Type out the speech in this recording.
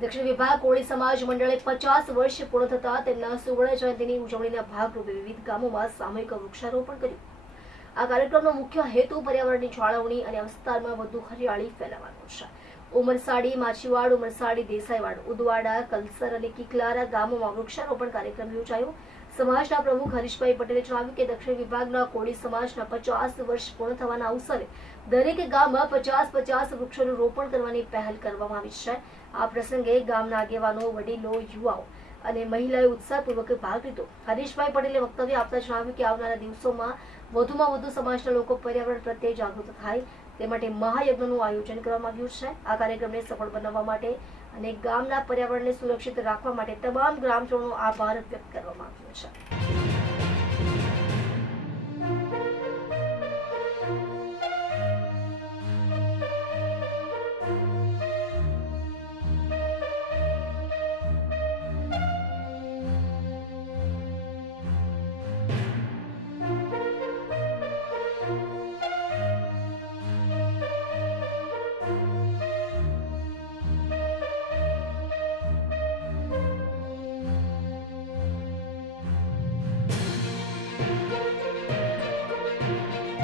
દક્ષિણ વિભાગ કોળી સમાજ મંડળે 50 વર્ષ પૂર્ણ થતા તેમના સુવર્ણ જયંતિની ઉજવણીના ભાગરૂપે વિવિધ ગામોમાં સામૂહિક વૃક્ષારોપણ કર્યું। આ કાર્યક્રમનો મુખ્ય હેતુ પર્યાવરણની જાળવણી અને વિસ્તારમાં વધુ હરિયાળી ફેલાવવાનો છે। ઉમરસાડી, માછીવાડ, ઉમરસાડી, દેસાઈવાડ, ઉદવાડા, કલસર અને કિકલારા ગામોમાં વૃક્ષારોપણ કાર્યક્રમ યોજાયો। સમાજના પ્રમુખ હરીશભાઈ પટેલે જણાવ્યું કે દક્ષિણ વિભાગના કોળી સમાજના 50 વર્ષ પૂર્ણ થવાના અવસરે દરેક ગામમાં 50-50 વૃક્ષોનું રોપણ કરવાની પહેલ કરવામાં આવી છે। આ પ્રસંગે ગામના આગેવાનો, વડીલો, યુવાઓ અને મહિલાઓએ ઉત્સાહપૂર્વક ભાગ લીધો। હરીશભાઈ પટેલે વક્તવ્ય આપતા જણાવ્યું કે આવનારા દિવસોમાં વધુમાં વધુ સમાજના લોકો પર્યાવરણ પ્રત્યે જાગૃત થાય તે માટે મહાયજ્ઞનું આયોજન કરવામાં આવ્યું છે। આ કાર્યક્રમને સફળ બનાવવા માટે અને ગામના પર્યાવરણને સુરક્ષિત રાખવા માટે તમામ ગ્રામજનોનો આભાર વ્યક્ત કરવામાં આવ્યો છે।